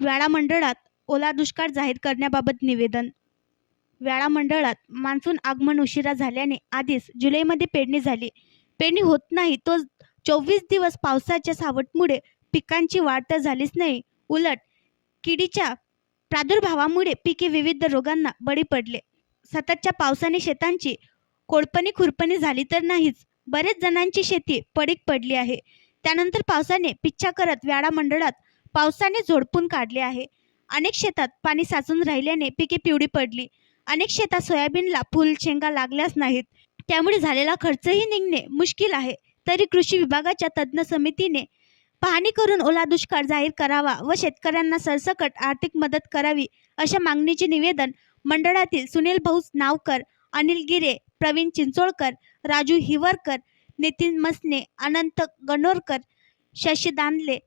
व्याळा मंडळात ओला दुष्काळ जाहीर करण्याबाबत निवेदन. व्याळा मंडळात मान्सून आगमन उशिरा झाल्याने आधीच जुलैमध्ये पेरणी झाली. पेरणी होत नाही तो चोवीस दिवस पावसाच्या सावटमुळे पिकांची वाढ तर झालीच नाही. उलट किडीच्या प्रादुर्भावामुळे पिके विविध रोगांना बळी पडले. सततच्या पावसाने शेतांची कोळपणी खुरपणी झाली तर नाहीच बरेच जणांची शेती पडीक पडली आहे. त्यानंतर पावसाने पिच्छा करत व्याळा मंडळात पावसाने झोडपून काढले आहे. अनेक शेतात पाणी साचून राहिल्याने पिके पिवळी पडली. अनेक शेतात सोयाबीनला फुल शेंगा लागल्याच नाहीत. त्यामुळे झालेला खर्चही निघणे मुश्किल आहे. तरी कृषी विभागाच्या तज्ज्ञ समितीने पाहणी करून ओला दुष्काळ जाहीर करावा व शेतकऱ्यांना सरसकट आर्थिक मदत करावी अशा मागणीचे निवेदन मंडळातील सुनील भाऊ नावकर अनिल गिरे प्रवीण चिंचोळकर राजू हिवरकर नितीन मसने अनंत गणोरकर शशी दानले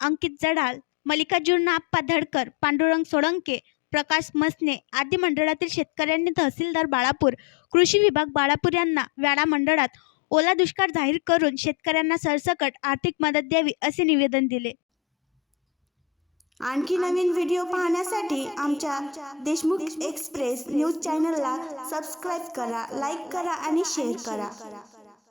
अंकित जडाल मल्लिकार्जुन आप्पा धडकर पांडुरंग सोळंके प्रकाश मसने आदी मंडळातील शेतकऱ्यांनी तहसीलदार बाळापूर कृषी विभाग बाळापूर यांना व्याडा मंडळात ओला दुष्काळ जाहीर करून शेतकऱ्यांना सरसकट आर्थिक मदत द्यावी असे निवेदन दिले. आणखी नवीन व्हिडिओ पाहण्यासाठी आमच्या देशमुख एक्सप्रेस न्यूज चॅनलला सबस्क्राईब करा लाईक करा आणि शेअर करा.